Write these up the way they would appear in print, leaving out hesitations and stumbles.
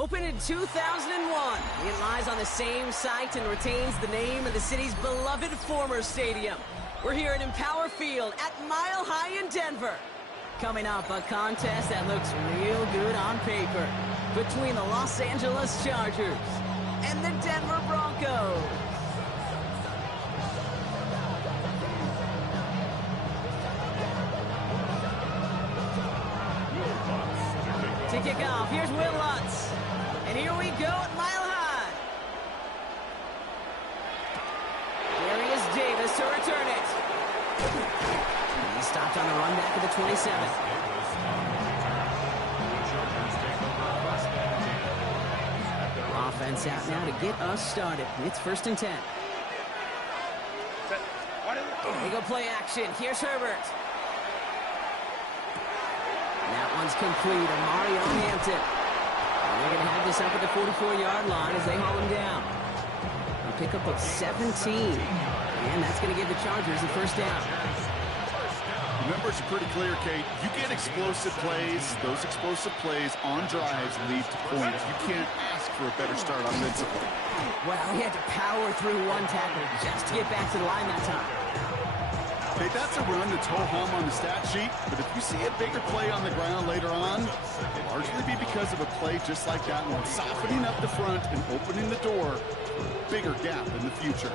Opened in 2001, it lies on the same site and retains the name of the city's beloved former stadium. We're here at Empower Field at Mile High in Denver. Coming up, a contest that looks real good on paper between the Los Angeles Chargers and the Denver Broncos. To kick off, here's Will Lutz. And here we go at Mile High. There he is, Davis to return it. He stopped on the run back of the 27. Offense out now to get us started. It's 1st and 10. Here we go, play action. Here's Herbert. That one's complete. Mario Hampton. And they're going to have this up at the 44-yard line as they haul him down. A pickup of 17. And that's going to give the Chargers the 1st down. The numbers are pretty clear, Kate. You get explosive plays. Those explosive plays on drives lead to points. You can't ask for a better start offensively. Well, he had to power through one tackle just to get back to the line that time. Hey, that's a run that's ho-hum on the stat sheet, but if you see a bigger play on the ground later on, it'll largely be because of a play just like that one, softening up the front and opening the door for a bigger gap in the future.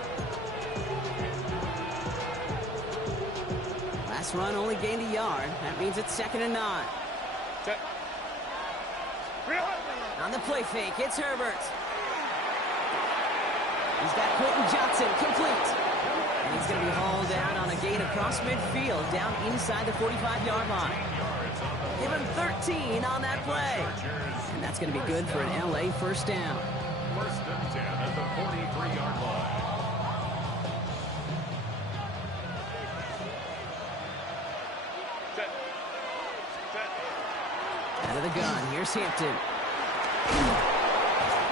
Last run only gained a yard. That means it's 2nd and 9. On the play fake, it's Herbert. He's got Quentin Johnson complete. And he's going to be hauled down on a gain across midfield, down inside the 45-yard line. Give him 13 on that play. And that's going to be good for an LA 1st down. 1st and 10 at the 43-yard line. Out of the gun, here's Hampton.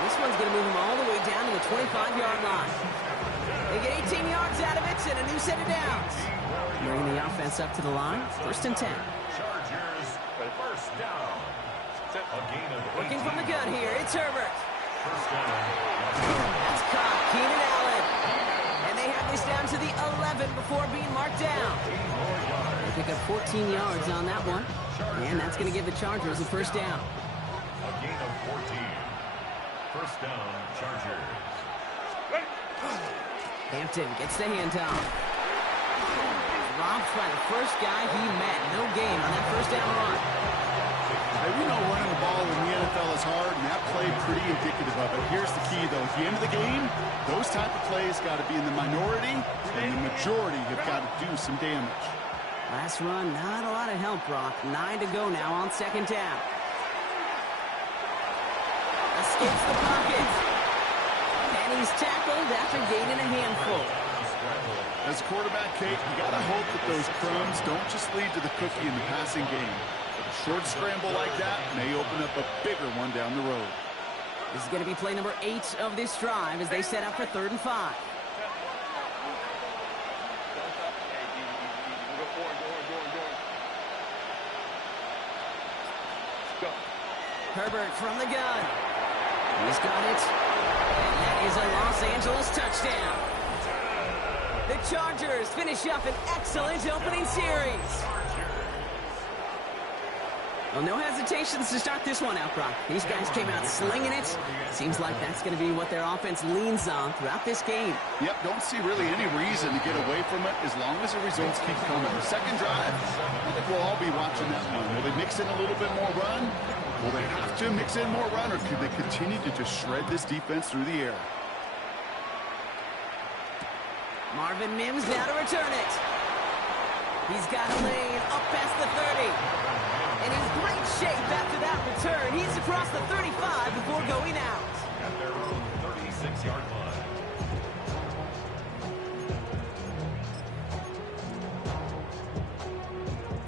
This one's going to move him all the way down to the 25-yard line. They get 18 yards out of it and a new set of downs. Bringing the offense up to the line. 1st and 10. Chargers, 1st down. Looking from the gun here, it's Herbert. 1st down. That's caught, Keenan Allen. And they have this down to the 11 before being marked down. They pick up 14 yards on that one. And that's going to give the Chargers a 1st down. A gain of 14. 1st down, Chargers. Hampton gets the handoff. Robbed by the first guy he met. No gain on that 1st down run. Hey, we know running the ball in the NFL is hard, and that play pretty indicative of it. Here's the key, though. At the end of the game, those type of plays got to be in the minority, and the majority have got to do some damage. Last run, not a lot of help, Brock. 9 to go now on 2nd down. Escapes the pocket. And he's tackled after gaining a handful. As a quarterback, Kate, you got to hope that those crumbs don't just lead to the cookie in the passing game. A short scramble like that may open up a bigger one down the road. This is going to be play number 8 of this drive as they set up for 3rd and 5. Herbert from the gun. He's got it. And that is a Los Angeles touchdown. The Chargers finish up an excellent opening series. Well, no hesitations to start this one out, Brock. These guys came out slinging it. Seems like that's going to be what their offense leans on throughout this game. Yep, don't see really any reason to get away from it as long as the results keep coming. The 2nd drive, I think we'll all be watching that one. Will they mix in a little bit more run? Will they have to mix in more run, or could they continue to just shred this defense through the air? Marvin Mims now to return it. He's got a lane up past the 30. And in great shape after that return. He's across the 35 before going out. At their own 36-yard line.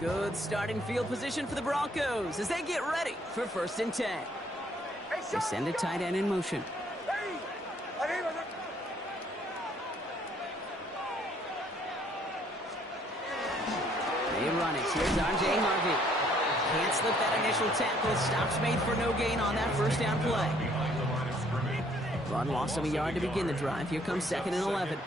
Good starting field position for the Broncos as they get ready for 1st and 10. They send a tight end in motion. They run it. Here's R.J. Harvey. Can't slip that initial tackle. Stops made for no gain on that first down play. Run lost of a yard to begin the drive. Here comes 2nd and 11.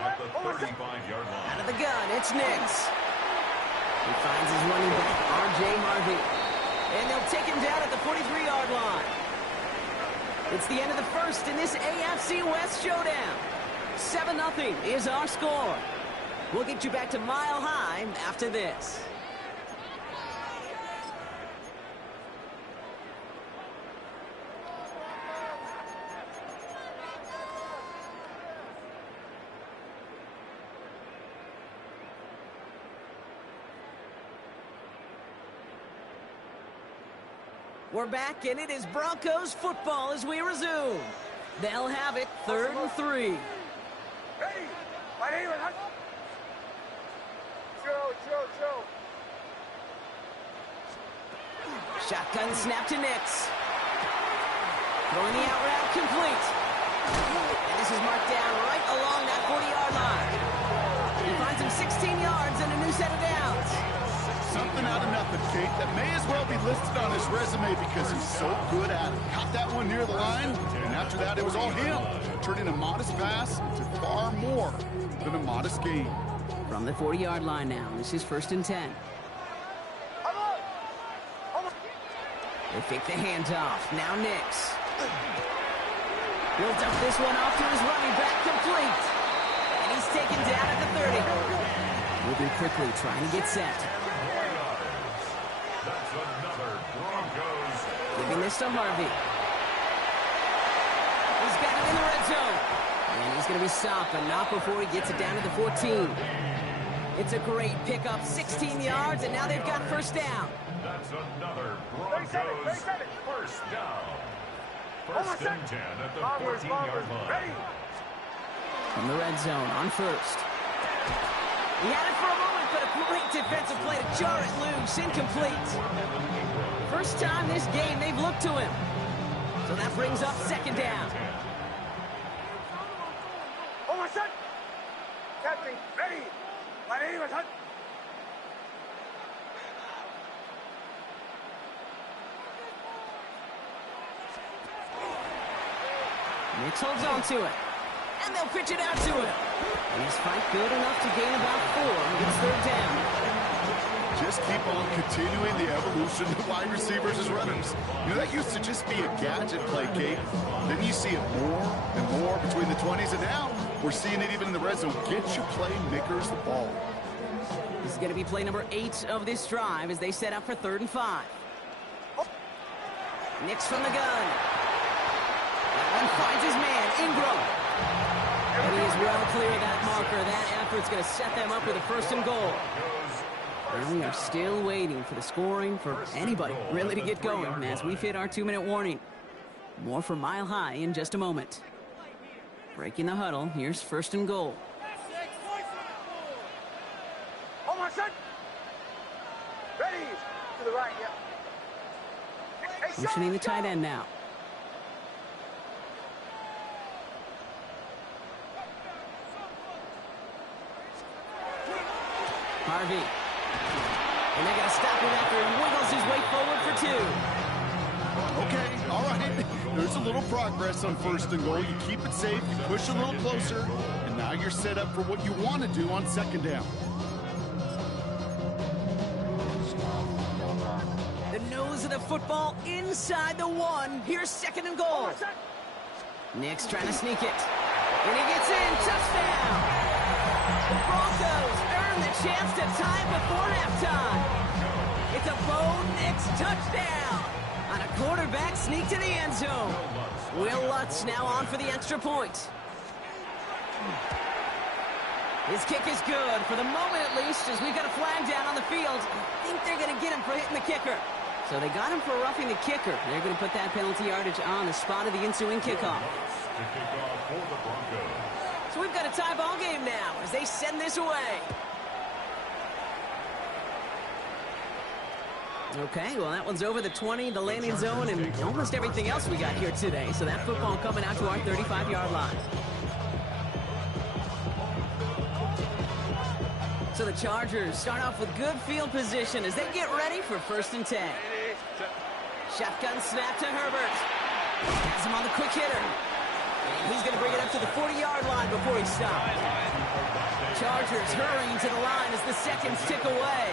At the 35-yard line. Out of the gun, it's Nix. He finds his running back, R.J. Harvey. And they'll take him down at the 43-yard line. It's the end of the first in this AFC West showdown. 7-0 is our score. We'll get you back to Mile High after this. We're back, and it is Broncos football as we resume. They'll have it 3rd and 3. Shotgun snap to Nix. Throwing the out route complete. And this is marked down right along that 40-yard line. He finds him 16 yards and a new set of downs. Something out of nothing, Kate, that may as well be listed on his resume because he's so good at it. Caught that one near the line, and after that, it was all him. Turning a modest pass into far more than a modest gain. From the 40-yard line now, this is 1st and 10. They fake the handoff. Now Nix. He'll dump this one off to his running back, complete. And he's taken down at the 30. Moving quickly, trying to get set. That's another Broncos. Giving this to Harvey. He's got it in the red zone. And he's going to be stopped, but not before he gets it down to the 14. It's a great pickup, 16 yards, and now they've got 1st down. That's another Broncos first down. 1st and 10 at the 14-yard line. From the red zone on 1st. He had it for a moment, but a great defensive play to jar it loose, incomplete. First time this game they've looked to him. So that brings up 2nd down. Captain, ready. My name is Hunt. Nix holds on to it. And they'll pitch it out to him. And his fight good enough to gain about 4. It's 3rd down. Just keep on continuing the evolution of wide receivers as runners. You know, that used to just be a gadget play, Kate. Then you see it more and more between the 20s, and now we're seeing it even in the red zone. Get your playmakers the ball. This is going to be play number 8 of this drive as they set up for 3rd and 5. Nix from the gun. That one finds his man, Ingram. And he is well clear of that marker. That effort's going to set them up with a 1st and goal. And we are still waiting for the scoring for anybody really to get going as we've hit our 2-minute warning. More from Mile High in just a moment. Breaking the huddle, here's 1st and goal. Ready. To the right, yeah. Motioning the tight end now. Harvey. And they're going to stop him after he wiggles his way forward for 2. Okay, all right. There's a little progress on 1st and goal. You keep it safe, you push a little closer, and now you're set up for what you want to do on 2nd down. The nose of the football inside the 1. Here's 2nd and goal. Nix trying to sneak it. And he gets in. Touchdown. The Broncos earn the chance to tie before halftime. It's a Bo Nix touchdown on a quarterback sneak to the end zone. Will Lutz now on for the extra point. His kick is good for the moment at least, as we've got a flag down on the field. I think they're going to get him for hitting the kicker. So they got him for roughing the kicker. They're going to put that penalty yardage on the spot of the ensuing kickoff. So we've got a tie ball game now as they send this away. Okay, well, that one's over the 20, the landing zone, and almost everything else we got here today. So that football coming out to our 35-yard line. So the Chargers start off with good field position as they get ready for 1st and 10. Shotgun snap to Herbert. Has him on the quick hitter. And he's going to bring it up to the 40-yard line before he stops. Chargers hurrying to the line as the seconds tick away.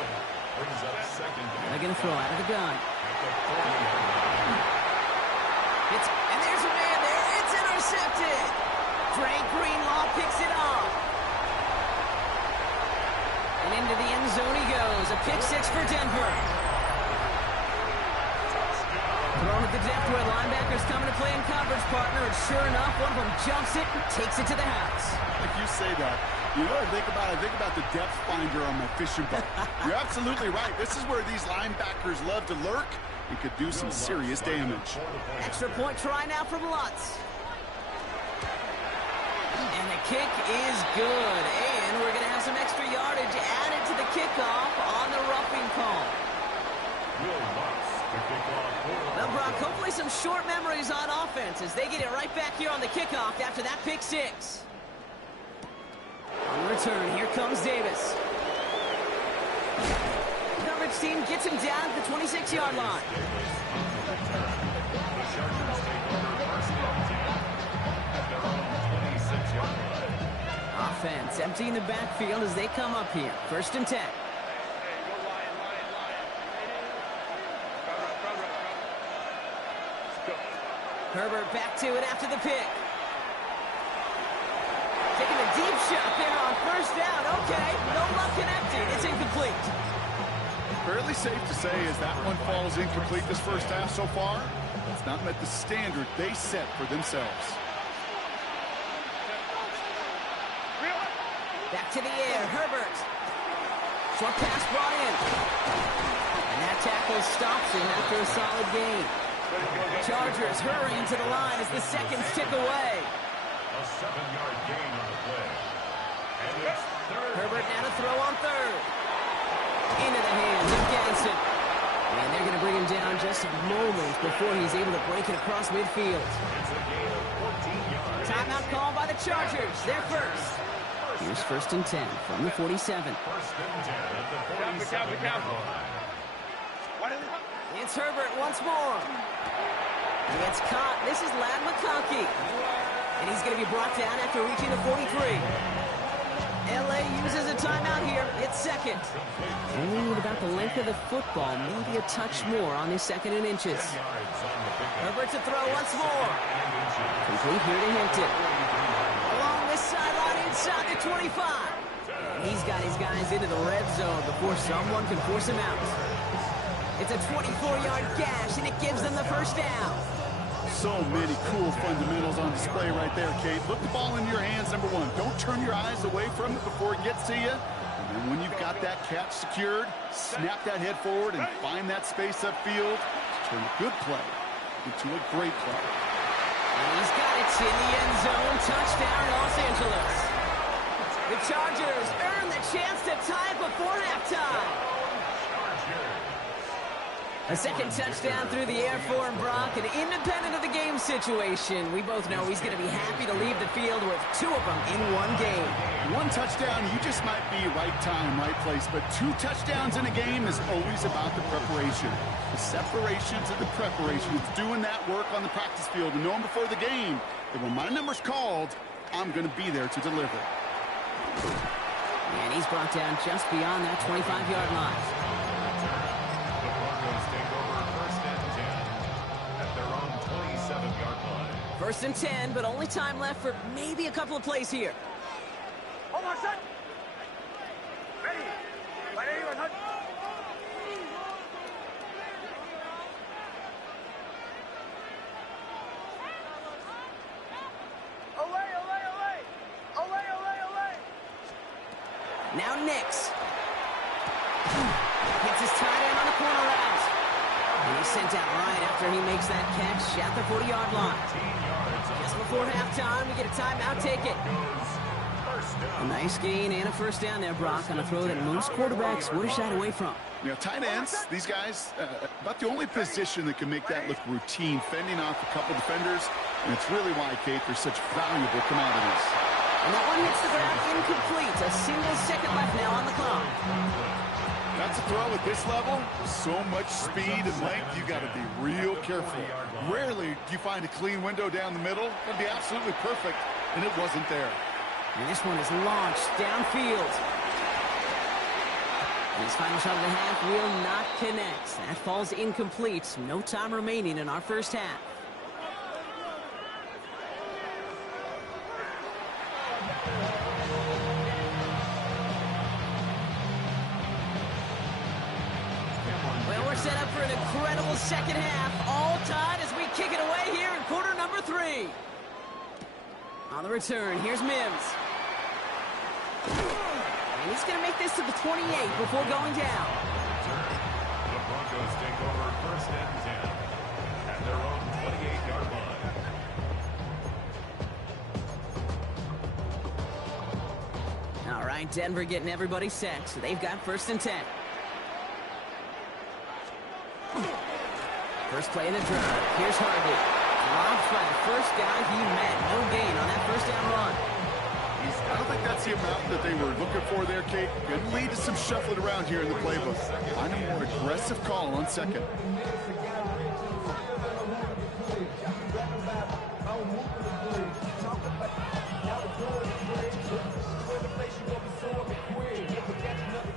They're going to throw out of the gun. And there's a man there. It's intercepted. Drake Greenlaw picks it off. And into the end zone he goes. A pick 6 for Denver. Thrown at the depth where linebackers coming to play in coverage, partner. And sure enough, one of them jumps it and takes it to the house. Like you say that, you know what I think about? I think about the depth finder on my fishing boat. You're absolutely right. This is where these linebackers love to lurk and could do some serious damage. Extra point try now from Lutz. And the kick is good. And we're going to have some extra yardage added to the kickoff on the roughing call. Well, Brock, hopefully some short memories on offense as they get it right back here on the kickoff after that pick 6. On the return, here comes Davis. Coverage team gets him down at the 26-yard line. Offense emptying the backfield as they come up here. 1st and 10. Herbert back to it after the pick. Taking a deep shot there on 1st down. Okay, no luck connected. It's incomplete. Fairly safe to say as that one falls incomplete this first half so far. It's not met the standard they set for themselves. Back to the air, Herbert. Short pass brought in. And that tackle stops him after a solid gain. Chargers hurrying to the line as the seconds tick away. A 7-yard gain on the play. And it's 3rd. Herbert now to throw on 3rd. Into the hands of Ganson. And they're going to bring him down just moments before he's able to break it across midfield. It's a gain of 14 yards. Timeout called by the Chargers. They're first. Here's 1st and 10 from the 47. 1st and 10 at the 47-yard line. It's Herbert once more. He gets caught. This is Ladd McConkey. And he's going to be brought down after reaching the 43. LA uses a timeout here. It's 2nd. Only with about the length of the football, maybe a touch more on this 2nd and inches. Herbert to throw once more. Complete here to Hinton. Along this sideline inside the 25. And he's got his guys into the red zone before someone can force him out. It's a 24-yard gash, and it gives them the 1st down. So many cool fundamentals on display right there, Kate. Look the ball in your hands, number 1. Don't turn your eyes away from it before it gets to you. And then when you've got that catch secured, snap that head forward and find that space upfield to turn a good play into a great play. And he's got it in the end zone. Touchdown, Los Angeles. The Chargers earn the chance to tie it before halftime. A 2nd touchdown through the air for him, Brock, and independent of the game situation, we both know he's going to be happy to leave the field with 2 of them in one game. 1 touchdown, you just might be right time, right place, but 2 touchdowns in a game is always about the preparation. The separation to the preparation. It's doing that work on the practice field and knowing before the game that when my number's called, I'm going to be there to deliver. And he's brought down just beyond that 25-yard line. 1st and 10, but only time left for maybe a couple of plays here. Hold on, set. Ready. My name is Hunt. Olay, olay, olay. Olay, olay, olay. Now Nix. Gets his tight end on the corner route. And he's sent out right after he makes that catch at the 40-yard line. Just before halftime, we get a timeout. Take it. A nice gain and a 1st down there, Brock, on a throw that most quarterbacks would have shied away from. You know, tight ends, these guys, about the only position that can make that look routine, fending off a couple defenders, and it's really why, Kate, they're such valuable commodities. And that one hits the ground incomplete. A single second left now on the clock. That's a throw at this level. So much speed and length, you got to be real careful. Rarely do you find a clean window down the middle. That'd be absolutely perfect, and it wasn't there. And this one is launched downfield. And his final shot of the half will not connect. That falls incomplete. No time remaining in our first half. Well, we're set up for an incredible second half. All tied as we kick it away here in quarter number 3. On the return, here's Mims. And he's going to make this to the 28 before going down. The Broncos take over first and 10 at their own 28-yard line. All right, Denver getting everybody set, so they've got first and 10. First play in the drive. Here's Harvey. Dropped by the first guy he met. No gain on that first down run. I don't think that's the amount that they were looking for there, Kate. Going to lead to some shuffling around here in the playbook. Find a more aggressive call on second.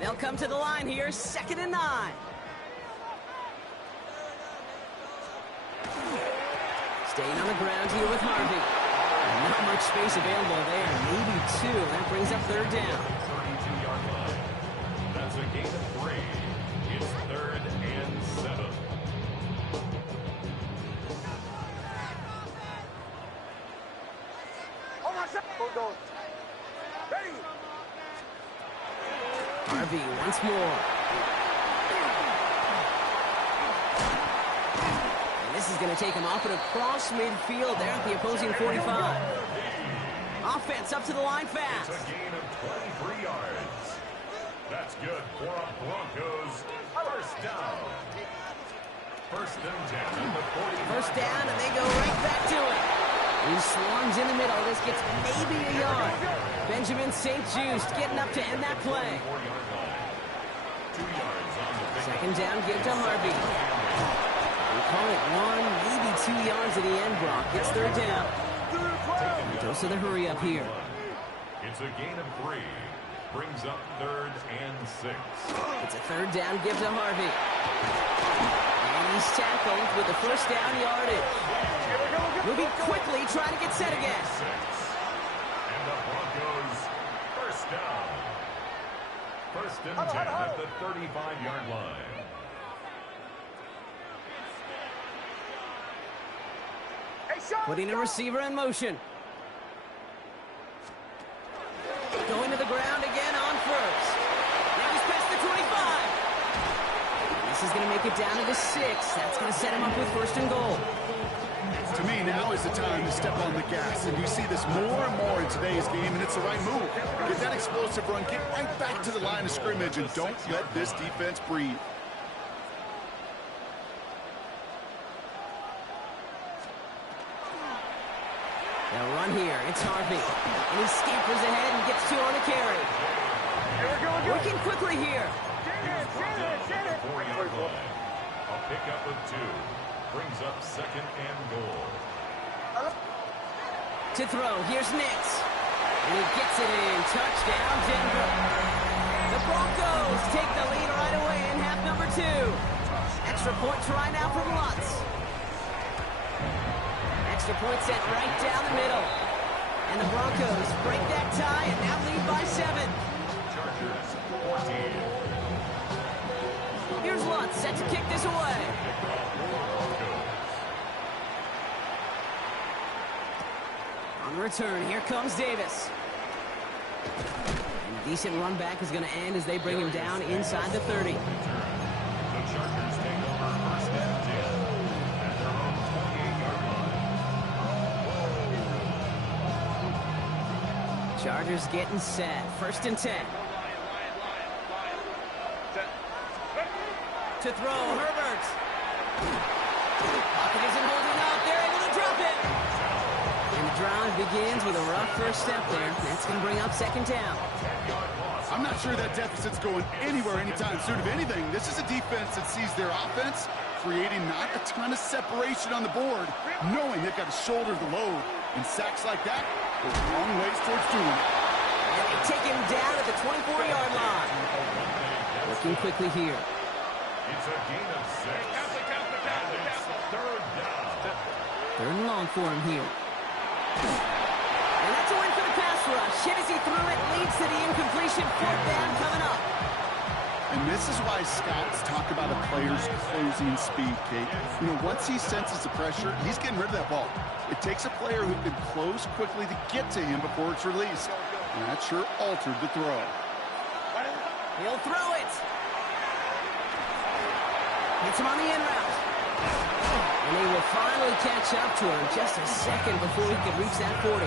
They'll come to the line here, second and 9. Staying on the ground here with Harvey. Not much space available there. Maybe 2. That brings up third down. 32-yard line. That's a gain of 3. It's third and 7. Hold on, set. Bulldogs. Ready. Harvey once more. And this is going to take him off and across midfield there at the opposing 45. Offense up to the line fast. It's a gain of 23 yards. That's good for a Broncos first down. First and 10 at the 40. First down, and they go right back to it. He swarms in the middle. This gets maybe a yard. Benjamin St. Just getting up to end that play. 4-yard line. 2 yards on the pick. Second down, give it to Harvey. We call it 1, maybe 2 yards at the end, Brock. It's third down. Dose of the hurry up here. It's a gain of 3. Brings up third and 6. It's a third down, give to Harvey. And he's tackled with the first down yardage. Moving quickly, trying to get set again. 6. And the Broncos first down. First and 10 at the 35-yard line. Putting a receiver in motion. Going to the ground again on first. Now he's past the 25. This is going to make it down to the 6. That's going to set him up with first and goal. To me, now is the time to step on the gas, and you see this more and more in today's game, and it's the right move. Get that explosive run, get right back to the line of scrimmage, and don't let this defense breathe. They'll run here. It's Harvey. And he scampers ahead and gets 2 on the carry. Working quickly here. 4-yard line. A pickup of 2. Brings up second and goal. To throw, here's Nix. And he gets it in. Touchdown, Denver. The Broncos take the lead right away in half number 2. Extra point try now from Lutz. Extra point set right down the middle. And the Broncos break that tie and now lead by 7. Chargers 14. Here's Lutz set to kick this away. On the return, here comes Davis. And a decent run back is going to end as they bring him down inside the 30. The Chargers take over first and 10 at their own 28-yard line. Chargers getting set. First and 10. To throw, Herbert. Pocket isn't holding up. They're able to drop it. And the drive begins with a rough first step there. That's going to bring up second down. I'm not sure that deficit's going anywhere anytime soon. If anything, this is a defense that sees their offense creating not a ton of separation on the board, knowing they've got to shoulder the load. And sacks like that go a long ways towards doing it. And they take him down at the 24-yard line. Working quickly here. It's a gain of 6. It's third down. Third and long for him here. And that's a win for the pass rush. Hit as he threw it, leads to the incompletion. Fourth down coming up. And this is why scouts talk about a player's closing speed, Kate. You know, once he senses the pressure, he's getting rid of that ball. It takes a player who can close quickly to get to him before it's released. And that sure altered the throw. He'll throw it. Hits him on the in route. And they will finally catch up to him just a second before he could reach that 40.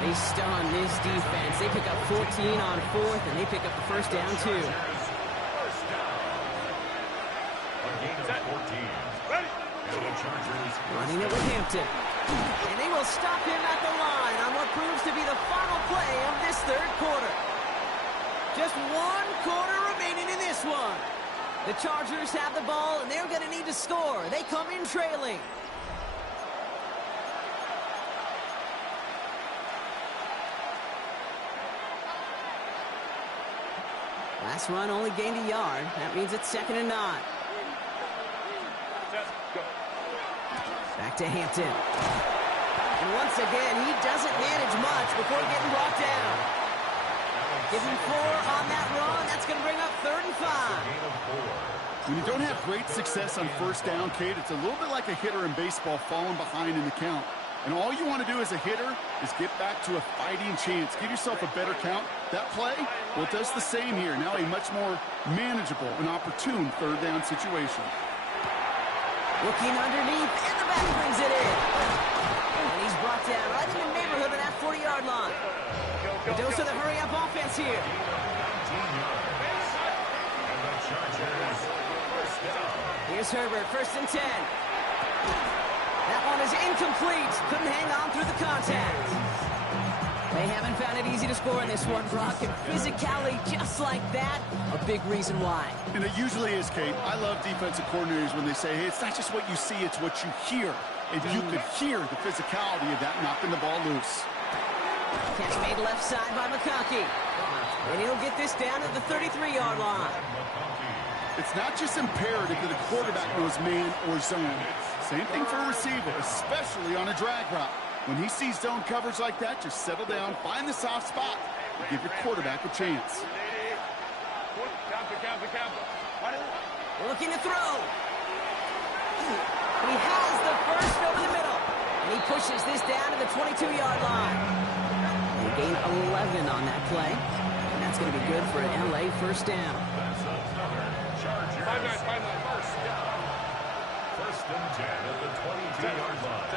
They stun this defense. They pick up 14 on fourth, and they pick up the first down, too. First down. A gain of 14. And the Chargers Running it with Hampton. And they will stop him at the line on what proves to be the final play of this third quarter. Just one quarter remaining in this one. The Chargers have the ball, and they're going to need to score. They come in trailing. Last run only gained a yard. That means it's 2nd and 9. Back to Hampton. And once again, he doesn't manage much before getting brought down. Give him 4 on that run. That's going to bring up 3rd and 5. When you don't have great success on first down, Kate, it's a little bit like a hitter in baseball falling behind in the count. And all you want to do as a hitter is get back to a fighting chance. Give yourself a better count. That play, well, it does the same here. Now a much more manageable and opportune third down situation. Looking underneath, and the back brings it in. And he's brought down right in the neighborhood of that 40-yard line. A dose of the hurry-up offense here. 19 yards. And the Chargers first down. Here's Herbert, 1st and 10. That one is incomplete. Couldn't hang on through the contact. They haven't found it easy to score in this one, Brock. And physicality just like that, a big reason why. And it usually is, Kate. I love defensive coordinators when they say, hey, it's not just what you see, it's what you hear. And you could hear the physicality of that knocking the ball loose. Catch made left side by McConkey. And he'll get this down at the 33-yard line. It's not just imperative that a quarterback knows man or zone. Same thing for a receiver, especially on a drag route. When he sees zone coverage like that, just settle down, find the soft spot, and give your quarterback a chance. Looking to throw. He has the first over the middle. And he pushes this down to the 22-yard line. They gain 11 on that play. And that's going to be good for an LA first down. That's another Chargers. 5-9, first down. 1st and 10 at the 22-yard line.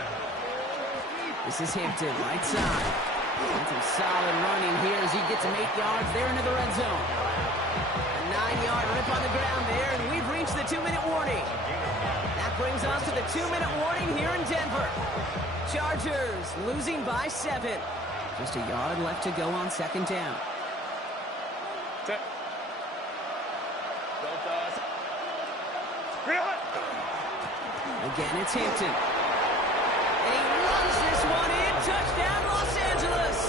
This is Hampton, right side. And some solid running here as he gets him 8 yards there into the red zone. A 9-yard rip on the ground there, and we've reached the 2-minute warning. That brings us to the 2-minute warning here in Denver. Chargers losing by 7. Just a yard left to go on 2nd down. Again, it's Hampton. And he runs this one in. Touchdown, Los Angeles.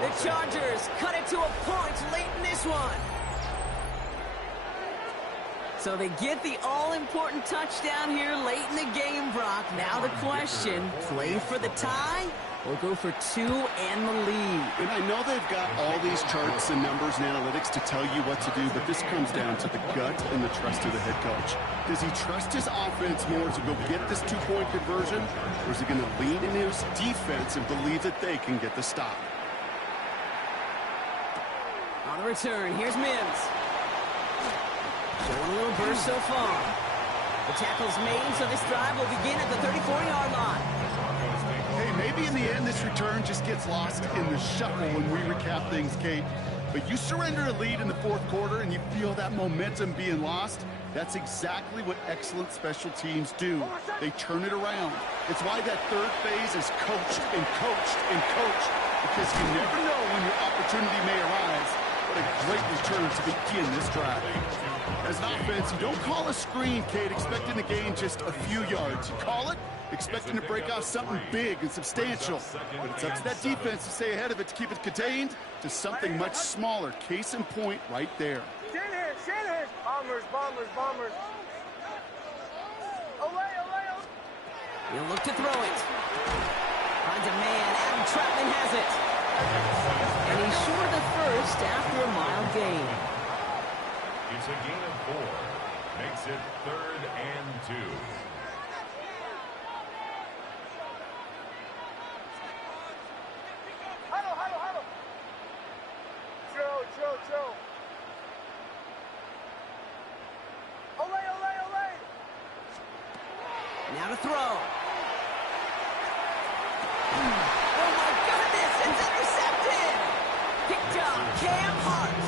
The Chargers cut it to a point late in this one. So they get the all-important touchdown here late in the game, Brock. Now the question, play for the tie or go for 2 and the lead? And I know they've got all these charts and numbers and analytics to tell you what to do, but this comes down to the gut and the trust of the head coach. Does he trust his offense more to go get this 2-point conversion, or is he going to lean in his defense and believe that they can get the stop? On the return, here's Mims. Showing a little burst so far. The tackle's made, so this drive will begin at the 34-yard line. Hey, maybe in the end this return just gets lost in the shuffle when we recap things, Kate. But you surrender a lead in the fourth quarter and you feel that momentum being lost, that's exactly what excellent special teams do. They turn it around. It's why that third phase is coached and coached and coached, because you never know when your opportunity may arise. What a great return to begin this drive. As an offense, you don't call a screen, Kate, expecting to gain just a few yards. You call it expecting to break off something big and substantial. But it's up to that defense to stay ahead of it, to keep it contained to something much smaller. Case in point right there. Shanahan. Bombers. Away. He'll look to throw it. Finds a man. Adam Troutman has it. And he's short of the first after a mild gain. It's a gain of 4. Makes it 3rd and 2. Huddle. Joe. Away. Now to throw. Oh my goodness, it's intercepted! Picked up, Cam Hart.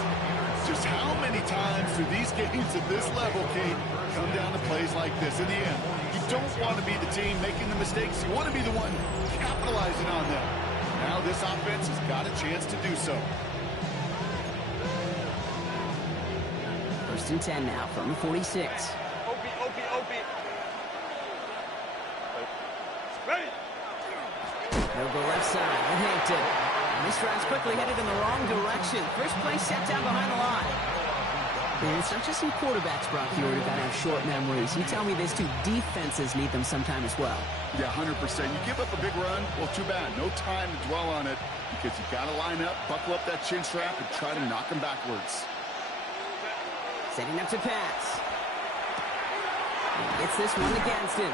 Just how many times do these games at this level, Kate, come down to plays like this? In the end, you don't want to be the team making the mistakes. You want to be the one capitalizing on them. Now this offense has got a chance to do so. 1st and 10 now from the 46. Opie. Ready. They'll go left side with Hampton. And this drive's quickly headed in the wrong direction. First play set down behind the line. And it's not just some quarterbacks, Brock, you got to have short memories. You tell me this too, defenses need them sometime as well. Yeah, 100%. You give up a big run, well, too bad. No time to dwell on it, because you've got to line up, buckle up that chin strap, and try to knock them backwards. Setting up to pass. He gets this one against him.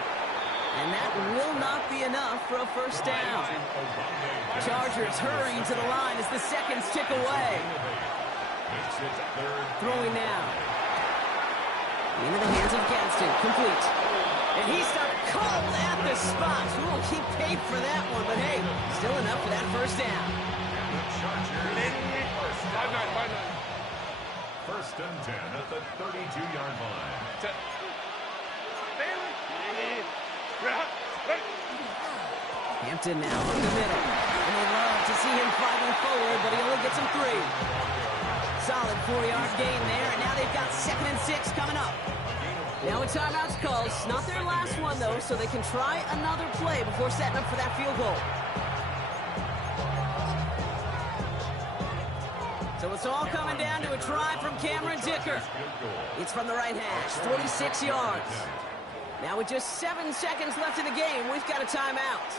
And that will not be enough for a first down. Chargers hurrying to the line as the seconds tick away. Throwing now. Into the hands of Gadsden. Complete. And he started cold at the spot. We won't keep paid for that one, but hey, still enough for that first down. First and 10 at the 32-yard line. Hampton now from the middle. And they love to see him fighting forward, but he only gets him 3. Solid 4-yard gain there, and now they've got 2nd and 6 coming up. Now a timeout's called. It's not their last one, though, so they can try another play before setting up for that field goal. So it's all coming down to a try from Cameron Dicker. It's from the right hash, 46 yards. Now with just 7 seconds left in the game, we've got a timeout.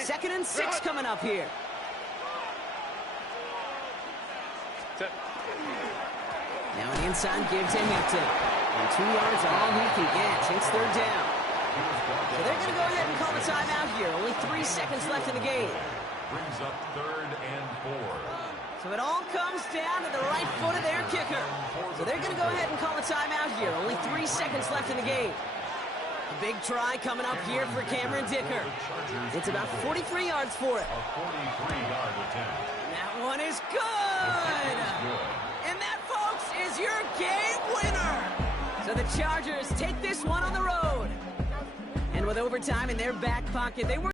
Second and 6 coming up here. Now an inside give to Hampton. And 2 yards are all he can get. It's 3rd down. So they're going to go ahead and call a timeout here. Only 3 seconds left in the game. Brings up 3rd and 4. So it all comes down to the right foot of their kicker. So they're going to go ahead and call a timeout here. Only 3 seconds left in the game. A big try coming up here for Cameron Dicker. It's about 43 yards for it. A 43-yard attempt. That one is good. And that, folks, is your game winner. So the Chargers take this one on the road. And with overtime in their back pocket, they were